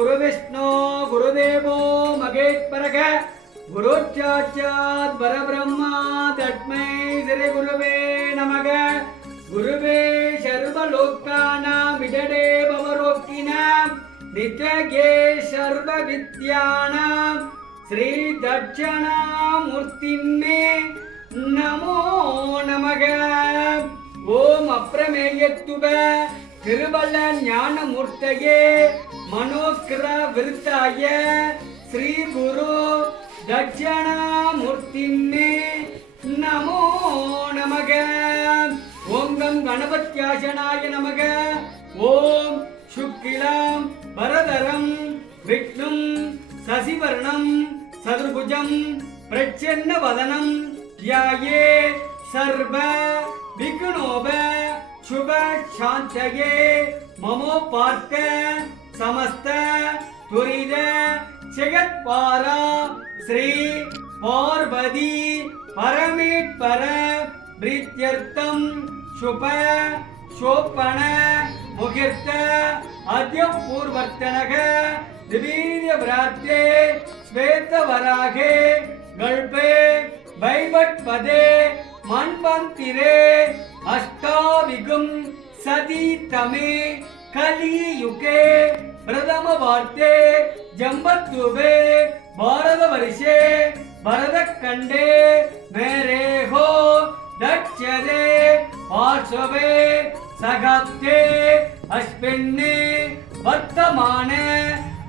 गुरुविष्णो गुरुदेवो मगेश्वरग गुरुचाचात् परब्रह्मा तस्मै श्री गुरुवे नमः गुरुवे सर्वलोकानां विजडे भवरोक्तिनां श्री सर्वविद्यानां श्रीदक्षिणामूर्तिन्मे नमो नमग ओम अप्रमेयत्व கிருபல ஞானமூர்த்தையே மனோக்கிர விருத்தாய ஸ்ரீ குரு தட்சணாமூர்த்தின்னே நமோ நமக. ஓங்கம் கணபத்யாசனாய நமக. ஓம் சுக்கிலாம் பரதரம். விஷ்ணும் சசிவர்ணம். சதுர்புஜம் பிரச்சன்ன வதனம் யாயே சர்வ விக்னோப. ಶುಭ ಶಾಂತಗೆ ಮಮೋ ಪಾರ್ಥ ಸಮಸ್ತ துரித ஜெகத்பாரா ஸ்ரீ பார்வதி பரமேட்பர பிரீத்தியர்த்தம் சுப சோப்பன முகிர்த்த அத்யபூர்வர்த்தனக திவீரிய பிராத்தே ஸ்வேத்தவராகே கல்பே பைபட்பதே மண்பந்திரே அஷ்டாவிகம் சதி தமே கலியுகே பிரதம வார்த்தே ஜம்பத்துவே பாரத வருஷே பரத கண்டே மேரேகோ தட்சதே பார்ஷவே சகத்தே அஸ்மின்னே வர்த்தமான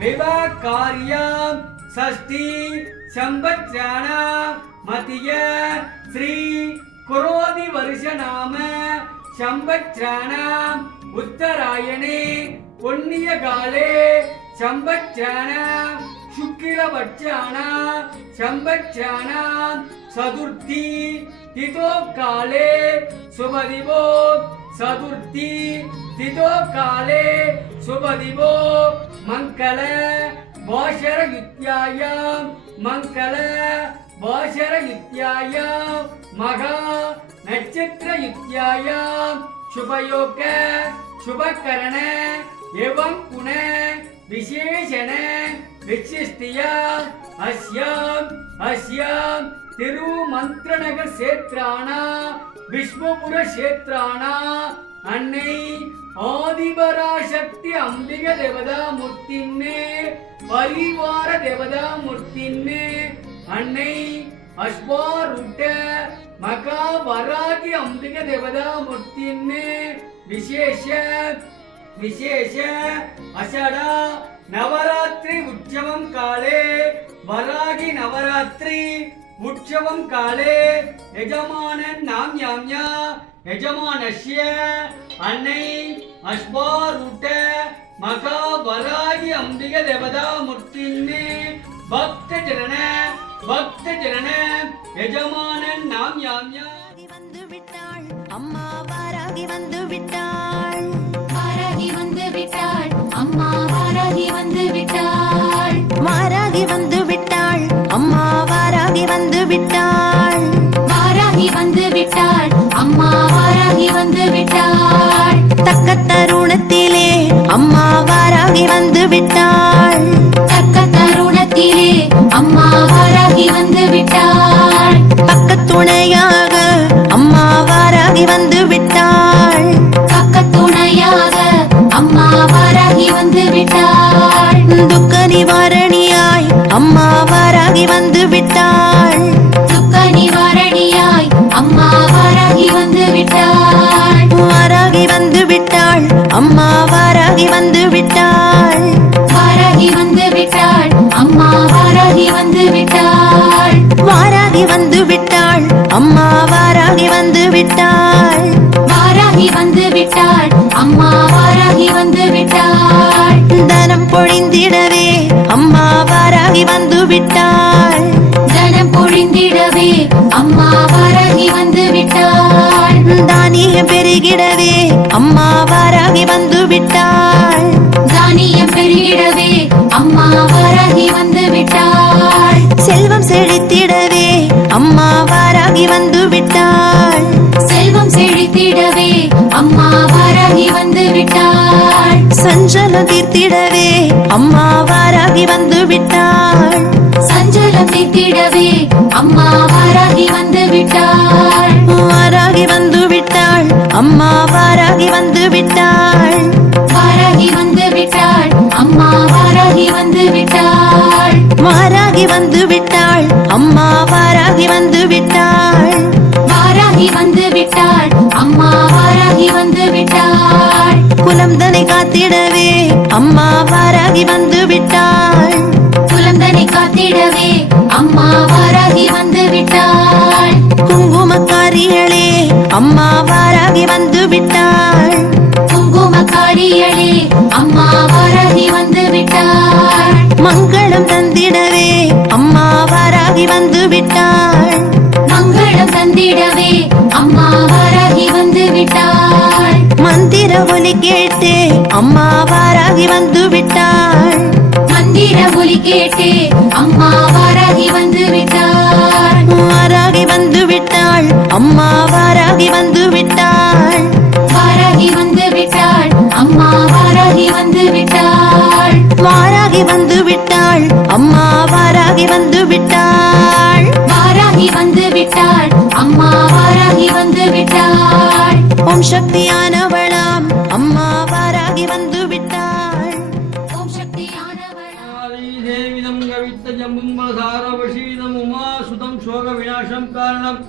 விவாகாரியம் சஷ்டி சம்பத்யான மத்திய ஸ்ரீ நாம சம்பத்ராணாம் உத்தராயணே பொன்னிய காலே சம்பத்ராணாம் சுக்கிரபட்சானா சம்பத்ராணாம் சதுர்த்தி திதோ காலே சுபதிவோ சதுர்த்தி திதோ காலே சுபதிவோ. மங்கள வாஷர யுத்தியாயாம் மங்கள வாசர யுக்தியாயாம் மகா நட்சத்திர யுக்தியாயாம் சுபயோக சுபகரண எவம் குண விசேஷண விசிஷ்டியா அஸ்யாம் அஸ்யாம். திருமந்திரநகர் சேத்ராணா விஸ்வபுர சேத்ராணா அன்னை ஆதிபராசக்தி அம்பிக தேவதா மூர்த்தின்னே பரிவார தேவதா மூர்த்தின்னே. அன்னை அஸ்வாருட்ட மகா வராகி அம்பிக தேவதா மூர்த்தின்னு விசேஷ விசேஷ அசடா நவராத்திரி உற்சவம் காலே வராகி நவராத்திரி உற்சவம் காலே எஜமானன் நாம் யாம்யா எஜமானஷ்ய அன்னை அஸ்வாருட்ட மகா வராகி அம்பிக தேவதா மூர்த்தின்னு பக்த ஜனன பக்த ஜனன எஜமானன் நாம் யாம் யா வாராகி வந்து விட்டாள் அம்மா வாராகி வந்து விட்டாள் வாராகி வந்து விட்டாள் அம்மா வாராகி வந்து விட்டாள் வாராகி வந்து விட்டாள் அம்மா வாராகி வந்து விட்டாள் வாராகி வந்து விட்டாள் அம்மா வாராகி வந்து விட்டாள் தக்க தருணத்திலே அம்மா வாராகி வந்து விட்டாள் பொழிந்திடவே அம்மா வாராகி வந்து விட்டாள் தனம் பொழிந்திடவே அம்மா வாராகி வந்து விட்டாள் தானியம் பெருகிடவே அம்மா வாராகி வந்து விட்டாள் தானியம் பெருகிடவே அம்மா வாராகி வந்து விட்டாள் செல்வம் செழித்திடவே அம்மா வாராகி வந்து விட்டாள் செல்வம் செழித்திடவே அம்மா வாராகி வந்து விட்டாள் தீர்த்திடவே அம்மா வாராகி வந்து விட்டாள் சஞ்சலம் தீர்த்திடவே அம்மா வாராகி வந்து விட்டாள் வாராகி வந்து விட்டாள் அம்மா வாராகி வந்து விட்டாள் வாராகி வந்து விட்டாள் அம்மா வாராகி வந்து விட்டாள் வாராகி வந்து விட்டாள் அம்மா வாராகி வந்து விட்டாள் வாராகி வந்து விட்டாள் அம்மா வாராகி வந்து விட்டாள் குலம் தனை காத்திடவே அம்மா வாராகி வந்து விட்டாள் குலந்தனை காத்திடவே அம்மா வாராகி வந்து விட்டாள் குங்குமக்காரிகளே அம்மா வாராகி வந்து விட்டாள் குங்குமக்காரிகளே அம்மா வாராகி வந்து விட்டாள் மங்களம் தந்திடவே அம்மா வாராகி வந்து விட்டாள் மந்திர ஒலி கேட்டு அம்மா வாராகி வந்து விட்டாள் மந்திர ஒலி கேட்டு அம்மா வாராகி வந்து விட்டாள் வாராகி வந்து விட்டாள் அம்மா வாராகி வந்து விட்டாள் வாராகி வந்து விட்டாள் அம்மா வாராகி வந்து விட்டாள் வாராகி வந்து விட்டாள் அம்மா வாராகி வந்து விட்டாள் வாராகி வந்து விட்டாள் அம்மா வாராகி வந்து விட்டாள் ஓம் சக்தியானவளாம் விநாசம் காரணம்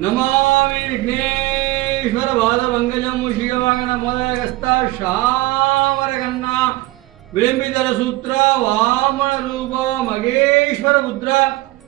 நமாமி விக்னேஸ்வர பாத பங்கஜம் முஷிகவாகன மோதகஸ்தா ஷாமர கண்ணா விளம்பிதர சூத்ரா வாமன ரூப மகேஸ்வர புத்ர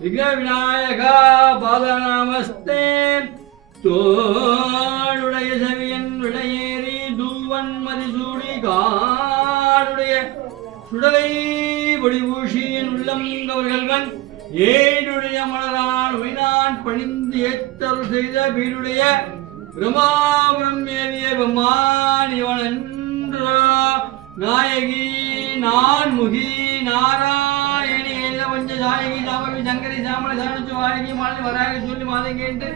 விக்ன விநாயகா பாத நமஸ்தே தோளுடைய செவியன் விடையேறி தூவன் மதிசூடி காடுடைய சுடலை பொடிபூஷியின் உள்ளம் கவர்கள்வன் ஏடுடைய மலரால் உயிரான் பணிந்து ஏத்தருள் செய்த வீடுடைய பிரமாபுரம் ஏவிய பெம்மானிவன் நாயகி நான்முகி நாராயணி ஏத பஞ்ச சாமி சங்கரி சாமணி சரணச்சு வாயகி மாலை வராகி சொல்லி மாதம் கேட்டு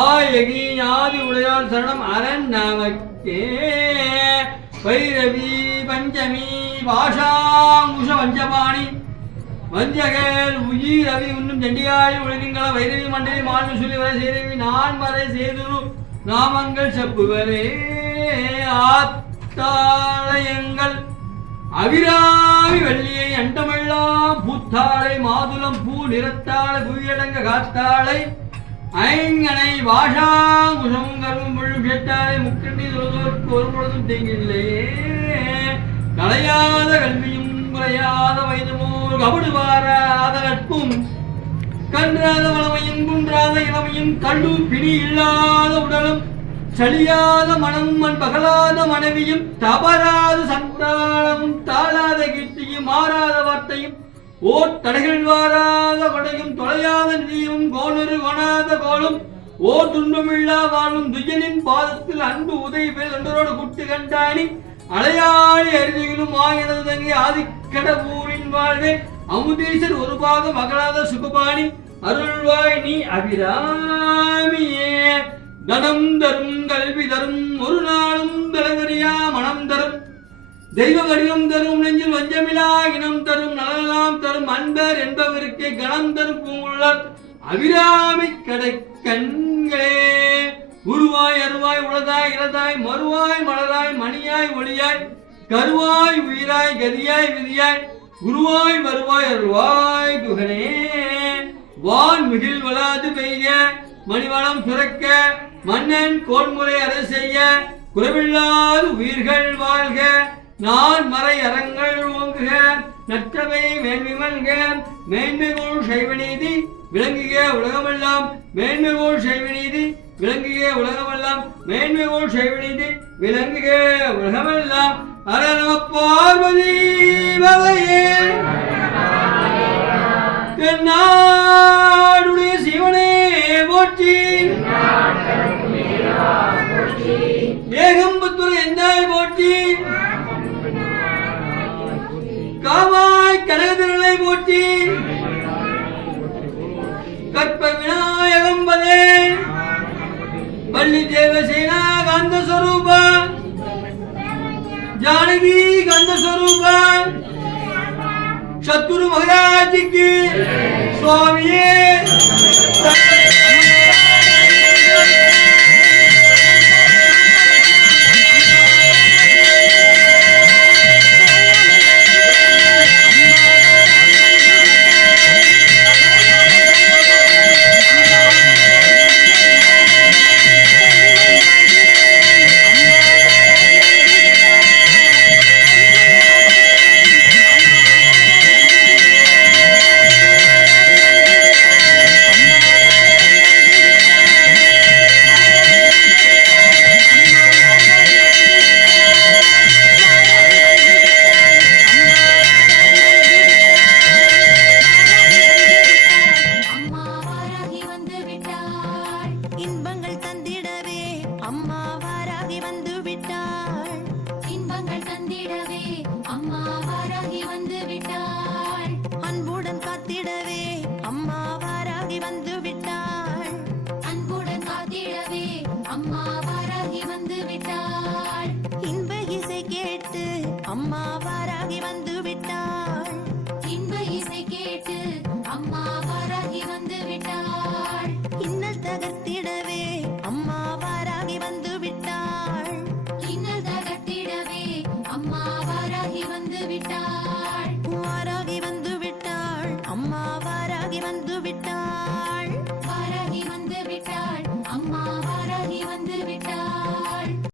ஆயகி ஆதி உடையால் சரணம் அரண் நமக்கே. பைரவி பஞ்சமி பாஷாங்குஷ பஞ்சபாணி வஞ்சகல் உயிர் அவி உண்ணும் செண்டியாய் உலகிங்கள வைரவி மண்டலி மாண்பு சொல்லி வர சேரவி நான் வரை சேதுரு நாமங்கள் செப்புவரே. ஆத்தாளயங்கள் அவிராவி வள்ளியை அண்டமெல்லாம் பூத்தாளை மாதுளம் பூ நிறத்தாளை புவியடங்க காத்தாளை ஐங்கனை பாஷாங்குஷம் கர்மம் முழு கேட்டாலே முக்கண்டி சொல்வதற்கு ஒரு பொழுதும் தீங்கில்லையே. கலையாத கல்வியும் குறையாத வயதும் கபடு வாராத நட்பும் கன்றாத வளமையும் குன்றாத இளமையும் கண்டு பிணி இல்லாத உடலும் சளியாத மனமும் பகலாத மனைவியும் தவறாத சந்தானமும் தாழாத கீர்த்தியும் மாறாத வார்த்தையும் ஓர் தடைகள் வாராத கொடையும் தொலையாத நிதியும் கோணரு கொணாத கோலும் ஓர் துன்பமில்லா வாழும் துயனின் பாதத்தில் அன்பு உதவி பெயர் தொண்டரோடு குட்டு கண்டாணி அலையாளி அருவிகளும் ஆயனது தங்கி வாழ்வே அமுதீசர் ஒரு பாகம் மகளாத சுகபாணி அருள்வாய் நீ அபிராமியே. தனம் தரும் கல்வி தரும் ஒரு நாளும் தலைவரியா மனம் தரும். தெய்வ வடிவம் தரும் நெஞ்சில் வஞ்சமிலா இனம் தரும் நலனெல்லாம் தரும் அன்பர் என்பவருக்கு கணம் தரும் பூங்குழல். அபிராமி கடை கண்களே. உருவாய் அருவாய் உளதாய் இறதாய் மறுவாய் மலராய் மணியாய் ஒளியாய் கருவாய் உயிராய் கதியாய் விதியாய். குருவாய் வருவாய் அருள்வாய் குகனே வான் மிகில் வளாது பெய்ய மணிவளம் சுரக்க மன்னன் கோன்முறை அரசு செய்ய குறைவில்லாத உயிர்கள் வாழ்க நான் மறை அறங்கள் ஓங்குக நற்றவை மேன்மிமல்க மேன்மைகோள் சைவநீதி விளங்குக உலகமெல்லாம் மேன்மைகோள் சைவநீதி விளங்குக உலகமெல்லாம் மேன்மைகோள் சைவநீதி விளங்குக உலகமெல்லாம். அரணம பார்வதி வகையே தென்னாடுடைய சிவனே போற்றி. ஏகம்பத்துறை எந்தாய் போற்றி. காவாய் கனகதிரலை போற்றி. கற்ப விநாயகம்பதே பள்ளி தேவசேனா காந்த ஸ்வரூப जानवी गंध स्वरूप शत्रु महाराज की। स्वामी